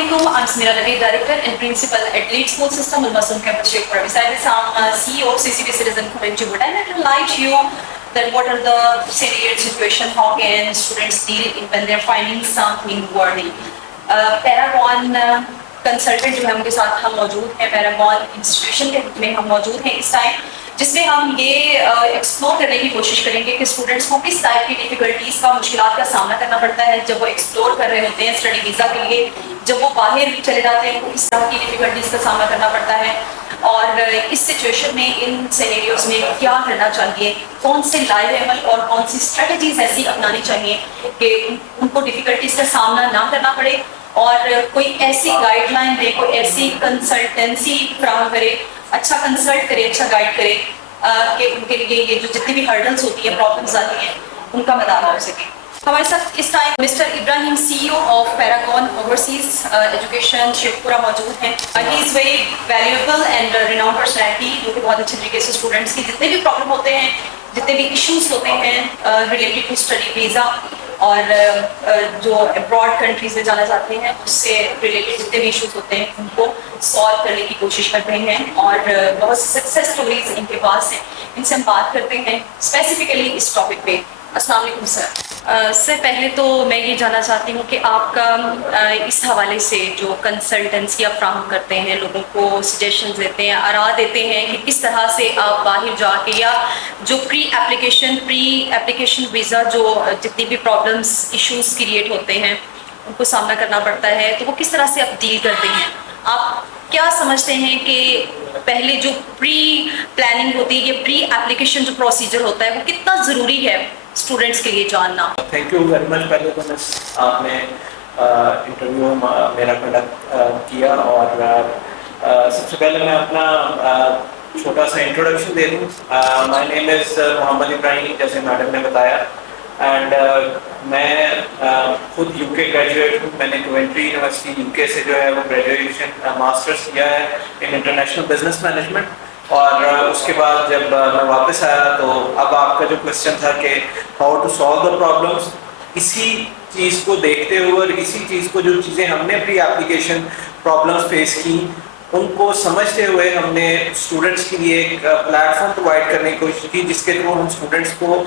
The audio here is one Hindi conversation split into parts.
Assalamualaikum. I'm Samira Ravi, Director and Principal at Lead School System, Al Masoom Campus, Sheikhpura. Besides this, I'm CEO of CCP Citizen Community Board, and I will highlight you that what are the scenario situation, how can students deal when they're finding something worthy. Paragon consultant जो है उनके साथ हम मौजूद हैं, पैरागॉन इंस्टीट्यूशन के में हम मौजूद हैं इस टाइम, जिसमें हम ये एक्सप्लोर करने की कोशिश करेंगे कि स्टूडेंट्स को किस टाइप की डिफिकल्टीज़ का, मुश्किलात का सामना करना पड़ता है जब वो एक्सप्लोर कर रहे होते हैं स्टडी वीज़ा के लिए, जब वो बाहर चले जाते हैं उनको किस तरह की डिफिकल्टीज़ का सामना करना पड़ता है, और इस सिचुएशन में इन सिनेरियोज में क्या करना चाहिए, कौन से लाइव अमल और कौन सी स्ट्रेटजीज ऐसी अपनानी चाहिए कि उनको डिफिकल्टीज़ का सामना ना करना पड़े, और कोई ऐसी गाइडलाइन दे, कोई ऐसी कंसल्टेंसी फ्राहम करे, अच्छा कंसल्ट करे, अच्छा गाइड करे कि उनके लिए ये जो जितनी भी हर्डल्स होती है, प्रॉब्लम्स आती हैं, उनका मदाद हो सके। हमारे साथ इस time mister Ibrahim CEO of Paragon overseas education Sheikhpura मौजूद हैं। He is very valuable and renowned personality, जो कि बहुत अच्छे तरीके से स्टूडेंट्स की जितने भी प्रॉब्लम होते हैं, जितने भी इश्यूज होते हैं रिलेटेड टू स्टडी वीज़ा और जो अब्रॉड कंट्रीज में जाना चाहते हैं उससे रिलेटेड जितने भी इश्यूज होते हैं उनको सॉल्व करने की कोशिश करते हैं, और बहुत सक्सेस स्टोरीज इनके पास हैं। इनसे हम बात करते हैं स्पेसिफिकली इस टॉपिक पे। अस्सलाम वालेकुम सर। सर पहले तो मैं ये जानना चाहती हूँ कि आपका इस हवाले से जो कंसल्टेंसी आप फ्राहम करते हैं, लोगों को सजेशन देते हैं, आरा देते हैं कि किस तरह से आप बाहर जाके, या जो प्री एप्लीकेशन वीज़ा जो जितनी भी प्रॉब्लम्स इश्यूज क्रिएट होते हैं उनको सामना करना पड़ता है, तो वो किस तरह से आप डील करते हैं? आप क्या समझते हैं कि पहले जो प्री प्लानिंग होती है, ये प्री एप्लीकेशन जो प्रोसीजर होता है, वो कितना ज़रूरी है स्टूडेंट्स के लिए जानना? Thank you very much. पहले तो मिस आपने इंटरव्यू मेरा कंडक्ट किया, और सबसे पहले मैं अपना छोटा सा इंट्रोडक्शन दे दूँ। My name is Mohammad Ibrahim, जैसे मैडम ने बताया, एंड मैं खुद यूके ग्रेजुएट हूँ। मैंने कवेंट्री यूनिवर्सिटी यूके से जो है वो ग्रेजुएशन मास्टर्स किया है इन इंटरनेशनल बिजनेस मैनेजमेंट, और उसके बाद जब मैं वापस आया तो अब आपका जो क्वेश्चन था कि how to solve the problems, इसी चीज़ को देखते हुए और इसी चीज़ को, जो चीज़ें हमने प्री एप्लीकेशन प्रॉब्लम्स फेस की, उनको समझते हुए हमने स्टूडेंट्स के लिए एक प्लेटफॉर्म प्रोवाइड करने की कोशिश की, जिसके थ्रू हम स्टूडेंट्स को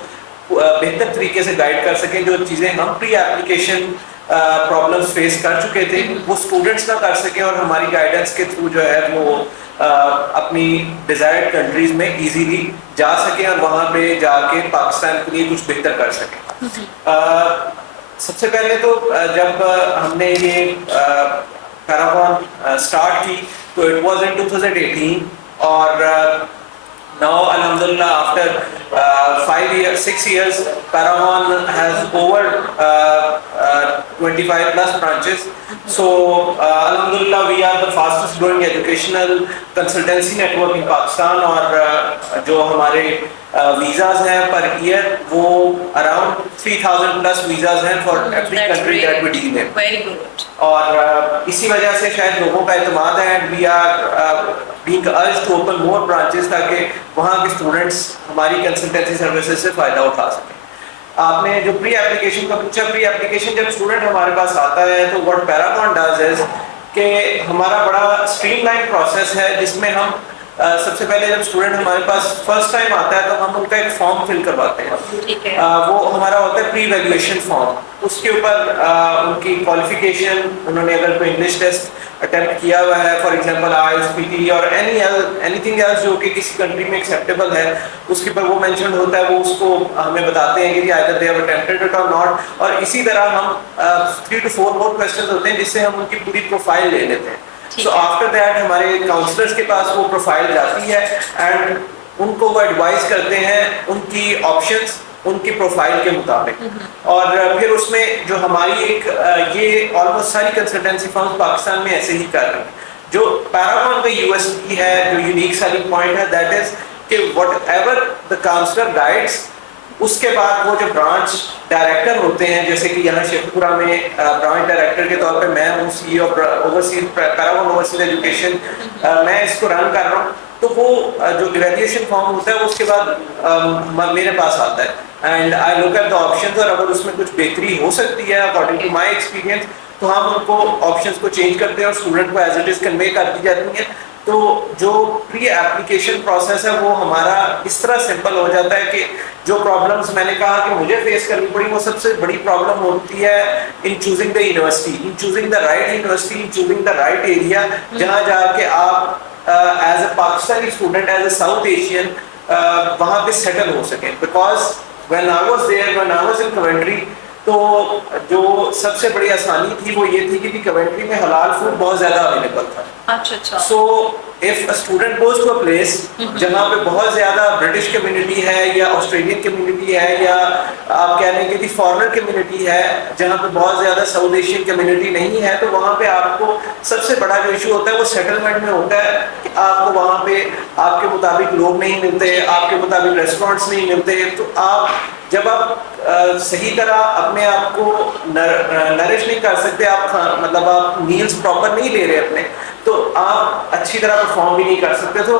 बेहतर तरीके से गाइड कर सकें। जो चीज़ें हम प्री एप्लीकेशन प्रॉब्लम्स फेस कर चुके थे वो स्टूडेंट्स ना कर सकें, और हमारी गाइडेंस के थ्रू जो है वो अपनी डिज़ायर्ड कंट्रीज में इजीली जा सकें और वहाँ पे जाके पाकिस्तान के लिए कुछ बेहतर कर सकें। सबसे पहले तो जब हमने ये पैरागॉन स्टार्ट की तो इट वाज इन 2018, और now alhamdulillah after 6 years Paragon has over 25 plus branches, so alhamdulillah we are the fastest growing educational consultancy network in Pakistan, और जो हमारे वीज़ाज हैं पर ईयर वो अराउंड 3000 प्लस वीज़ाज हैं for every country that we deal in. Very good. और इसी वजह से शायद लोगों का एतमाद है, and we are being urged to open more branches ताकि वहाँ के स्टूडेंट्स हमारी कंसल्टेंसी सर्विसेज से फ़ायदा उठा सकें। आपने जो प्री एप्लीकेशन का पूछा, प्री एप्लीकेशन जब स्टूडेंट हमारे पास आता है तो व्हाट पैरागॉन डज इज कि हमारा बड़ा स्ट्रीमलाइन प्रोसेस है, जिसमें हम सबसे पहले जब स्टूडेंट हमारे पास फर्स्ट टाइम आता है तो हम उनका एक फॉर्म फिल करवाते हैं। वो हमारा होता है प्री वैल्यूएशन फॉर्म। उसके ऊपर उनकी क्वालिफिकेशन, उन्होंने अगर कोई इंग्लिश टेस्ट अटेम्प्ट किया हुआ है, फॉर एग्जांपल IELTS और एनीथिंग एल्स जो कि किसी कंट्री में एक्सेप्टेबल है, उसके ऊपर वो मेंशन होता है, वो उसको हमें बताते हैं कि either they have attempted it और नॉट। और इसी तरह हम 3 to 4 मोर क्वेश्चंस होते हैं जिससे हम उनकी पूरी प्रोफाइल ले लेते हैं। सो आफ्टर दैट हमारे काउंसलर्स के पास वो प्रोफाइल जाती है, एंड उनको वो एडवाइस करते हैं उनकी ऑप्शंस उनकी प्रोफाइल के मुताबिक। और फिर उसमें जो हमारी एक ये ऑलमोस्ट सारी कंसल्टेंसी फर्म्स पाकिस्तान में ऐसे ही कर रहे हैं। जो पैरागॉन का USP है, जो यूनिक सेलिंग पॉइंट है, दैट इज कि व्हाटएवर द काउंसलर गाइड्स, उसके बाद वो जो ब्रांच डायरेक्टर होते हैं, जैसे कि यहाँ शेखपुरा में ब्रांच डायरेक्टर के तौर पे मैं हूँ, CEO overseas Paragon overseas education, मैं इसको रन कर रहा हूँ। तो वो जो इवैल्यूएशन फॉर्म होता है उसके बाद मेरे पास आता है, and I look at the options, और अगर उसमें कुछ बेहतरी हो सकती है अकॉर्डिंग टू माय एक्सपीरियंस तो हम उनको ऑप्शंस को चेंज करते हैं और स्टूडेंट को एज इट इज कन्वे कर दी जाती है। तो जो प्री एप्लीकेशन प्रोसेस है वो हमारा इस तरह सिंपल हो जाता है कि जो प्रॉब्लम्स मैंने कहा कि मुझे फेस करनी पड़ी, वो सबसे बड़ी प्रॉब्लम होती है in choosing the university, in choosing the right university, in choosing the right area, जहाँ जाके आप as a Pakistani student, as a South Asian वहाँ पे सेटल हो सके। Because when I was there, when I was in Coventry, तो जो सबसे बड़ी आसानी थी वो ये थी कि कवेंट्री में हलाल फूड बहुत ज्यादा अवेलेबल था। अच्छा अच्छा। So if a student goes to a place जहाँ पे बहुत ज्यादा ब्रिटिश कम्युनिटी है या ऑस्ट्रेलियन कम्युनिटी है या आप कह लेंगे कि फॉरेनर कम्युनिटी है, जहाँ पे बहुत ज्यादा साउथ एशियन कम्युनिटी नहीं है, तो वहाँ पे आपको सबसे बड़ा जो इशू होता है वो सेटलमेंट में होता है कि आपको वहाँ पे आपके मुताबिक लोग नहीं मिलते, आपके मुताबिक रेस्टोरेंट्स नहीं मिलते। तो आप जब आप सही तरह अपने आप को नरिश नहीं कर सकते, आप मतलब आप मील्स प्रॉपर नहीं ले रहे अपने, तो आप अच्छी तरह परफॉर्म भी नहीं कर सकते। तो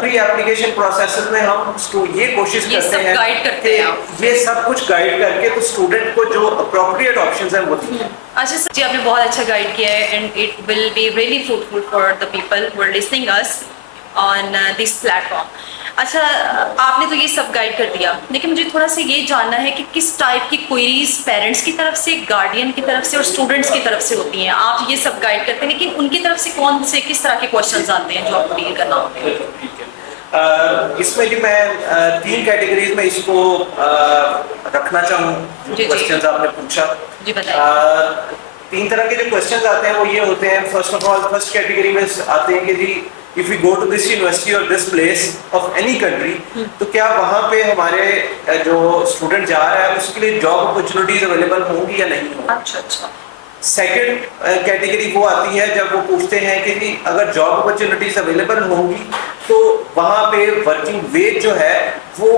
प्री एप्लीकेशन प्रोसेस में हम ये कोशिश करते हैं कि ये सब कुछ गाइड करके तो स्टूडेंट को जो अप्रोप्रिएट ऑप्शंस हैं वो दें। अच्छा सर जी, आपने बहुत अच्छा गाइड किया है and it will be really fruitful for the people who are listening us on this platform. अच्छा, आपने तो ये सब गाइड कर दिया, लेकिन मुझे थोड़ा सा ये जानना है कि किस टाइप की क्वेरीज पेरेंट्स की तरफ से, गार्डियन की तरफ से और स्टूडेंट्स की तरफ से होती हैं। आप ये सब गाइड करते हैं, लेकिन उनकी तरफ से कौन से किस तरह के क्वेश्चंस आते हैं जो आपको डील करना होते हैं? इसमें जी मैं 3 कैटेगरीज में इसको रखना चाहूँ जो क्वेश्चंस आपने पूछा। जी बताइए। 3 तरह के जो क्वेश्चंस आते हैं वो ये होते हैं। First of all, first category में आते हैं कि जी if we go to this university or this place of any country, तो क्या वहाँ पे हमारे जो स्टूडेंट जा रहा है उसके लिए जॉब अपॉर्चुनिटीज अवेलेबल होंगी या नहीं होंगी। अच्छा अच्छा। सेकंड कैटेगरी वो आती है जब वो पूछते हैं कि जी अगर जॉब अपॉर्चुनिटीज अवेलेबल होंगी तो वहाँ पे वर्किंग वेज जो है वो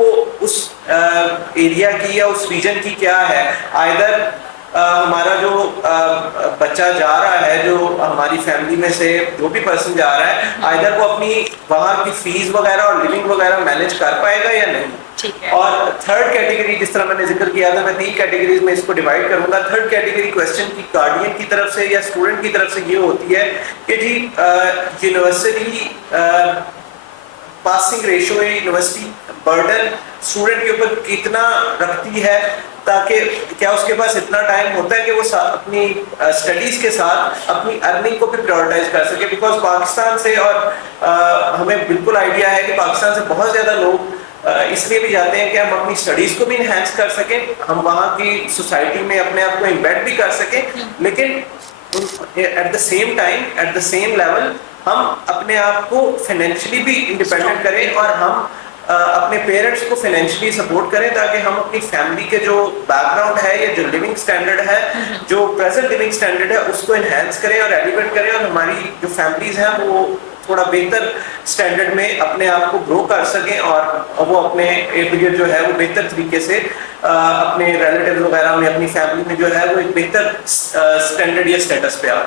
उस एरिया की या उस रीजन की क्या है। आइदर हमारा जो बच्चा जा रहा है, जो हमारी फैमिली में से जो भी पर्सन जा रहा है, आइदर वो अपनी वहाँ की फीस वगैरह और लिविंग वगैरह मैनेज कर पाएगा या नहीं। ठीक है। और थर्ड कैटेगरी, जिस तरह मैंने जिक्र किया था, मैं 3 कैटेगरीज में इसको डिवाइड करूंगा। थर्ड कैटेगरी क्वेश्चन की गार्डियन की तरफ से या स्टूडेंट की तरफ से ये होती है कि जी university passing ratio, university burden student के ऊपर कितना रखती है, ताकि क्या उसके पास इतना टाइम होता है कि वो अपनी स्टडीज के साथ अपनी अर्निंग को भी प्रायोरिटाइज कर सके। बिकॉज पाकिस्तान से, और हमें बिल्कुल आइडिया है कि पाकिस्तान से बहुत ज़्यादा लोग इसलिए भी जाते हैं कि हम अपनी स्टडीज को भी इन्हेंस कर सकें, हम वहाँ की सोसाइटी में अपने आप को इम्बेड भी कर सकें, लेकिन at the same time, at the same level हम अपने आप को फाइनेंशियली भी इंडिपेंडेंट करें और हम अपने पेरेंट्स को फाइनेंशियली सपोर्ट करें, ताकि हम अपनी फैमिली के जो बैकग्राउंड है या जो लिविंग स्टैंडर्ड है, जो प्रेजेंट लिविंग स्टैंडर्ड है, उसको इन्हेंस करें और एलिवेट करें और हमारी जो फैमिलीज हैं वो थोड़ा बेहतर स्टैंडर्ड में अपने आप को ग्रो कर सकें और वो अपने एरियर जो है वो बेहतर तरीके से अपने रिलेटिव वगैरह में, अपनी फैमिली में जो है वो एक बेहतर स्टैंडर्ड या स्टेटस पे आ।